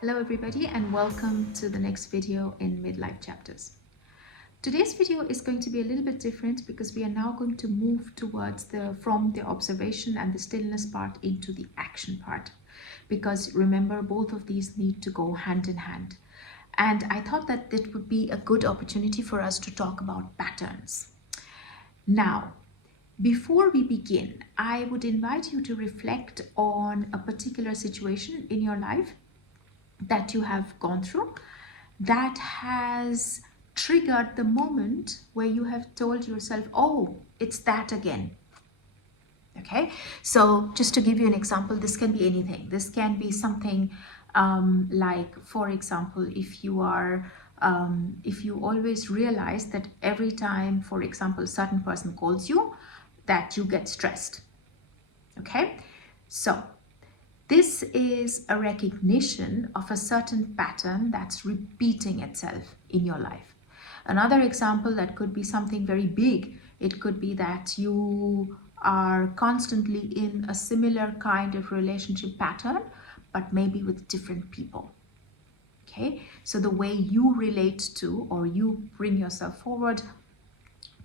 Hello everybody and welcome to the next video in Midlife Chapters. Today's video is going to be a little bit different because we are now going to move towards from the observation and the stillness part into the action part. Because remember, both of these need to go hand in hand. And I thought that it would be a good opportunity for us to talk about patterns. Now, before we begin, I would invite you to reflect on a particular situation in your life that you have gone through that has triggered the moment where you have told yourself, oh, it's that again. Okay, so just to give you an example, this can be anything. This can be something like, for example, if you always realize that every time, for example, a certain person calls you, that you get stressed. Okay, so this is a recognition of a certain pattern that's repeating itself in your life. Another example that could be something very big. It could be that you are constantly in a similar kind of relationship pattern, but maybe with different people. Okay, so the way you relate to or you bring yourself forward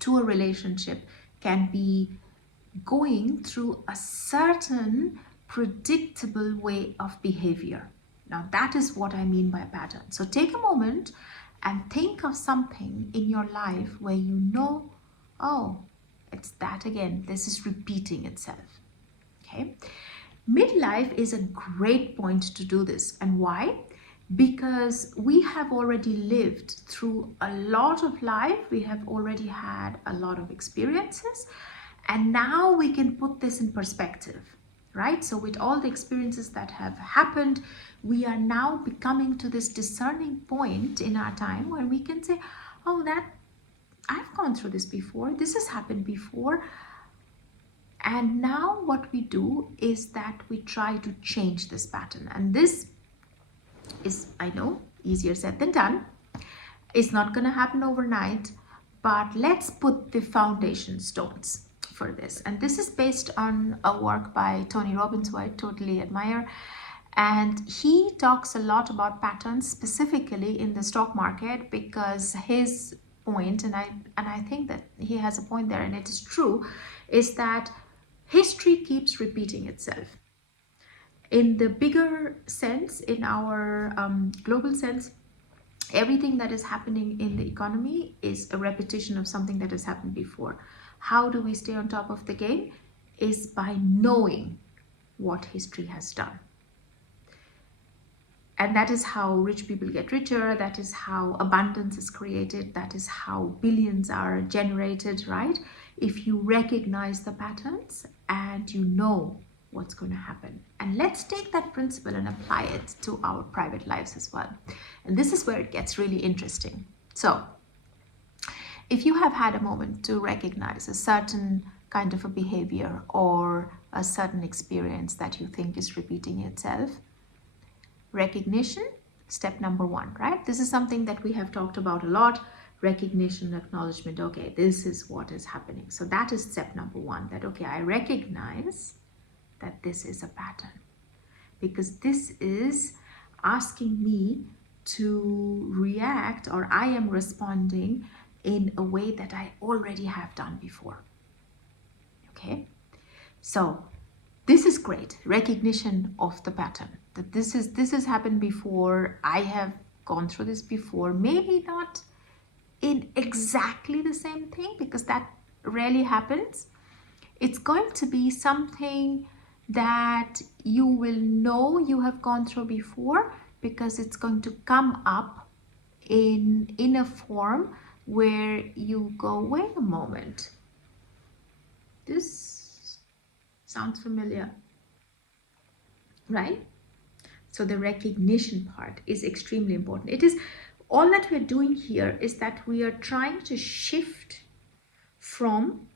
to a relationship can be going through a certain predictable way of behavior. Now, that is what I mean by pattern. So take a moment and think of something in your life where you know, oh, it's that again. This is repeating itself. Okay. Midlife is a great point to do this. And why? Because we have already lived through a lot of life. We have already had a lot of experiences. And now we can put this in perspective, right? So with all the experiences that have happened, we are now becoming to this discerning point in our time where we can say, oh, that I've gone through this before. This has happened before. And now what we do is that we try to change this pattern. And this is, I know, easier said than done. It's not going to happen overnight, but let's put the foundation stones for this. And this is based on a work by Tony Robbins, who I totally admire. And he talks a lot about patterns, specifically in the stock market, because his point, and I think that he has a point there, and it is true, is that history keeps repeating itself. In the bigger sense, in our global sense, everything that is happening in the economy is a repetition of something that has happened before. How do we stay on top of the game? Is by knowing what history has done. And that is how rich people get richer. That is how abundance is created. That is how billions are generated, right? If you recognize the patterns and you know what's going to happen. And let's take that principle and apply it to our private lives as well. And this is where it gets really interesting. So, if you have had a moment to recognize a certain kind of a behavior or a certain experience that you think is repeating itself, recognition, step number one, right? This is something that we have talked about a lot. Recognition, acknowledgement. Okay, this is what is happening. So that is step number one, that, okay, I recognize that this is a pattern, because this is asking me to react, or I am responding in a way that I already have done before. Okay, so this is great, recognition of the pattern, that this has happened before. I have gone through this before, maybe not in exactly the same thing, because that rarely happens. It's going to be something that you will know you have gone through before, because it's going to come up in a form where you go, wait a moment, this sounds familiar, right? So the recognition part is extremely important. It is all that we're doing here is that we are trying to shift from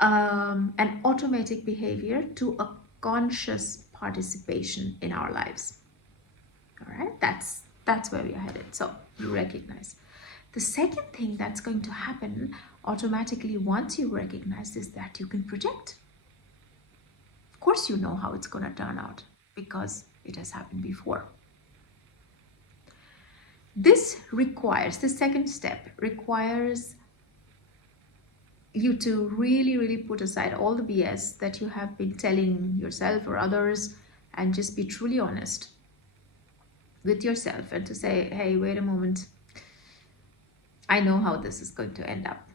an automatic behavior to a conscious participation in our lives. All right, that's where we are headed. So you recognize. The second thing that's going to happen automatically once you recognize is that you can project. Of course, you know how it's going to turn out because it has happened before. This second step requires you to really, really put aside all the BS that you have been telling yourself or others, and just be truly honest with yourself and to say, hey, wait a moment, I know how this is going to end up.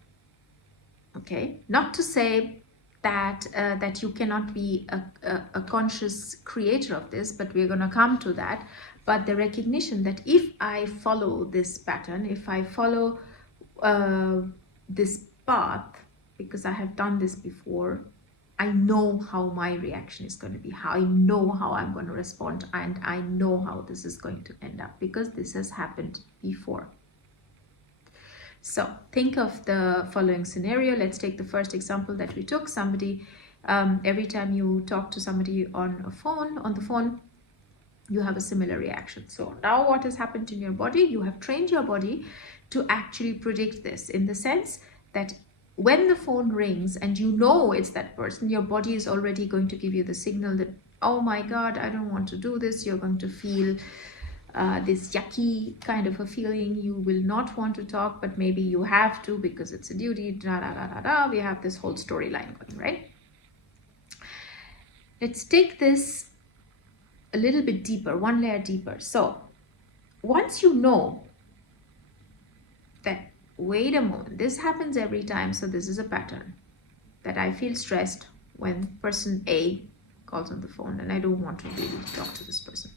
Okay, not to say that that you cannot be a conscious creator of this, but we're going to come to that. But the recognition that if I follow this pattern, if I follow this path, because I have done this before, I know how my reaction is going to be, how I know how I'm going to respond, and I know how this is going to end up, because this has happened before. So think of the following scenario. Let's take the first example that we took. Somebody, every time you talk to somebody on the phone, you have a similar reaction. So now what has happened in your body? You have trained your body to actually predict this, in the sense that when the phone rings and you know it's that person, your body is already going to give you the signal that, oh my God, I don't want to do this. You're going to feel this yucky kind of a feeling. You will not want to talk, but maybe you have to because it's a duty. Da, da, da, da, da. We have this whole storyline going, right? Let's take this a little bit deeper, one layer deeper. So once you know that, wait a moment, this happens every time, so this is a pattern, that I feel stressed when person A calls on the phone and I don't want to really talk to this person.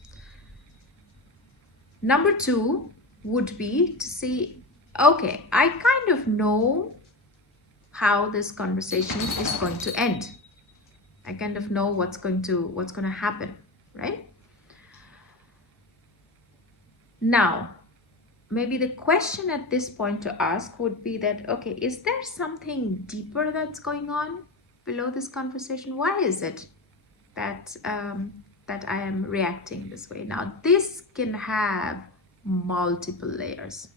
Number two would be to see, okay, I kind of know how this conversation is going to end. I kind of know what's going to happen, right? Now, maybe the question at this point to ask would be that, okay, is there something deeper that's going on below this conversation? Why is it that that I am reacting this way? Now, this can have multiple layers.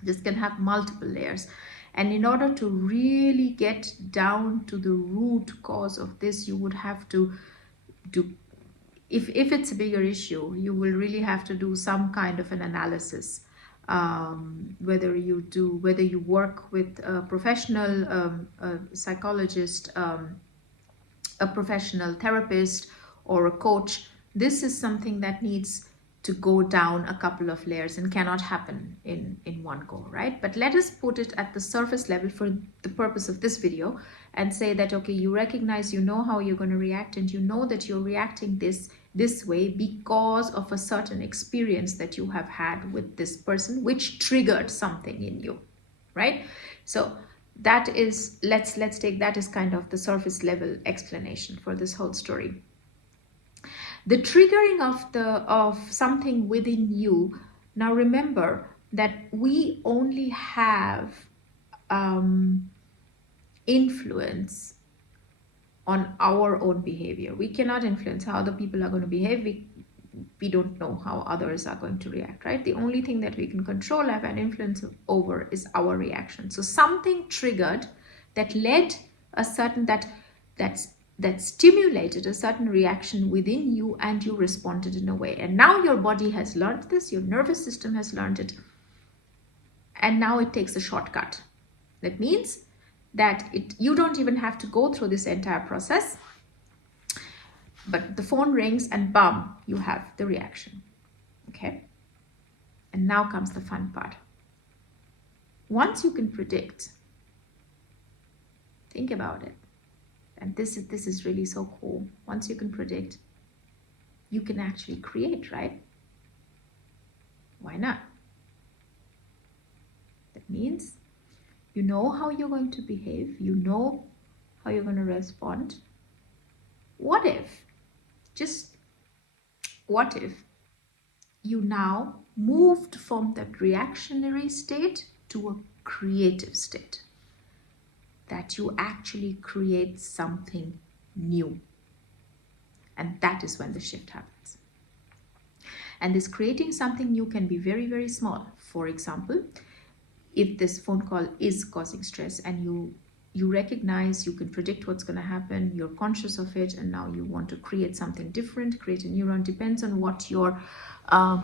This can have multiple layers. And in order to really get down to the root cause of this, you would have to do, if it's a bigger issue, you will really have to do some kind of an analysis. Whether you work with a professional a psychologist, a professional therapist, or a coach, this is something that needs to go down a couple of layers and cannot happen in one go, right? But let us put it at the surface level for the purpose of this video and say that, okay, you recognize, you know how you're going to react, and you know that you're reacting this way because of a certain experience that you have had with this person, which triggered something in you, right? So that is, let's take that as kind of the surface level explanation for this whole story. The triggering of something within you. Now remember that we only have influence on our own behavior. We cannot influence how other people are going to behave. We don't know how others are going to react, right? The only thing that we can control, have an influence over, is our reaction. So something triggered that led a certain, that stimulated a certain reaction within you, and you responded in a way. And now your body has learned this, your nervous system has learned it, and now it takes a shortcut. That means that you don't even have to go through this entire process, but the phone rings and bam, you have the reaction. Okay? And now comes the fun part. Once you can predict, think about it. And this is really so cool. Once you can predict, you can actually create, right? Why not? That means you know how you're going to behave. You know how you're going to respond. What if, just what if, you now moved from that reactionary state to a creative state? That you actually create something new. And that is when the shift happens. And this creating something new can be very, very small. For example, if this phone call is causing stress and you recognize, you can predict what's going to happen, you're conscious of it, and now you want to create something different, create a new run, depends on what your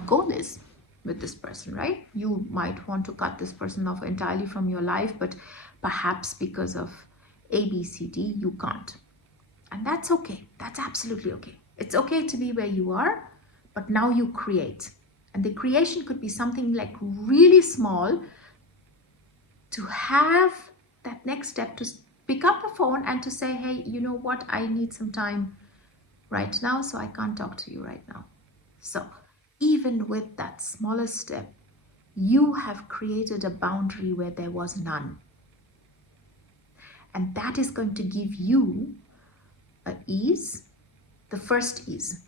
goal is. with this person, right? You might want to cut this person off entirely from your life, but perhaps because of A, B, C, D, you can't. And that's okay. That's absolutely okay. It's okay to be where you are, but now you create. And the creation could be something like really small, to have that next step to pick up the phone and to say, hey, you know what? I need some time right now, so I can't talk to you right now. So even with that smallest step, you have created a boundary where there was none. And that is going to give you a ease, the first ease.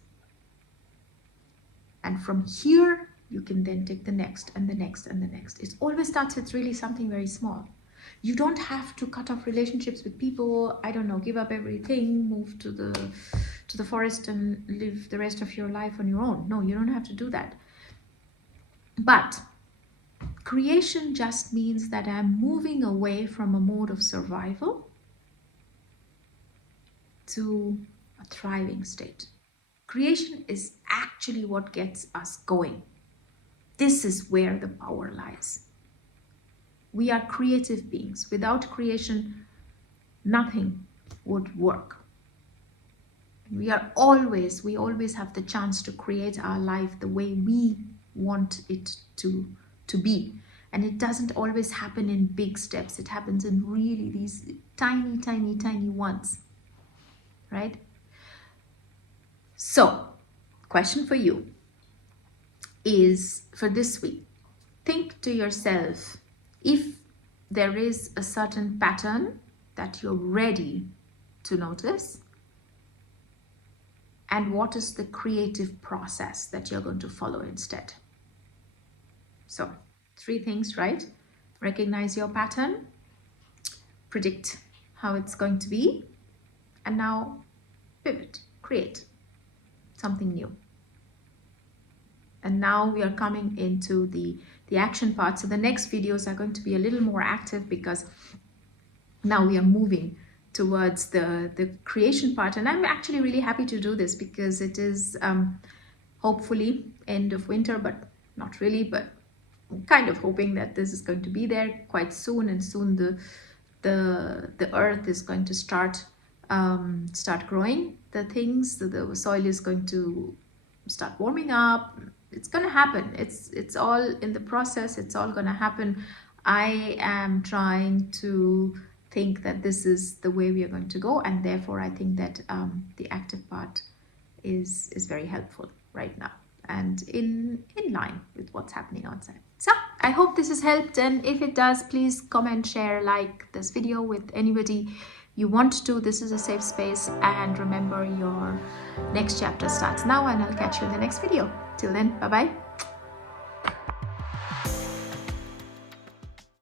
And from here, you can then take the next and the next and the next. It always starts with really something very small. You don't have to cut off relationships with people, I don't know, give up everything, move to the forest and live the rest of your life on your own. No, you don't have to do that. But creation just means that I'm moving away from a mode of survival to a thriving state. Creation is actually what gets us going. This is where the power lies. We are creative beings. Without creation, nothing would work. We always have the chance to create our life the way we want it to be. And it doesn't always happen in big steps. It happens in really these tiny, tiny, tiny ones, right? So, question for you is for this week. Think to yourself, if there is a certain pattern that you're ready to notice, and what is the creative process that you're going to follow instead? So 3 things, right? Recognize your pattern, predict how it's going to be, and now pivot, create something new. And now we are coming into the action part. So the next videos are going to be a little more active, because now we are moving towards the creation part. And I'm actually really happy to do this, because it is hopefully end of winter, but not really, but I'm kind of hoping that this is going to be there quite soon, and soon the earth is going to start growing the things. The soil is going to start warming up. It's going to happen. It's all in the process. It's all going to happen. I am trying to think that this is the way we are going to go, and therefore I think that the active part is very helpful right now, and in line with what's happening outside. So I hope this has helped, and if it does, please comment, share, like this video with anybody you want to. This is a safe space, and remember, your next chapter starts now, and I'll catch you in the next video. Till then, bye bye.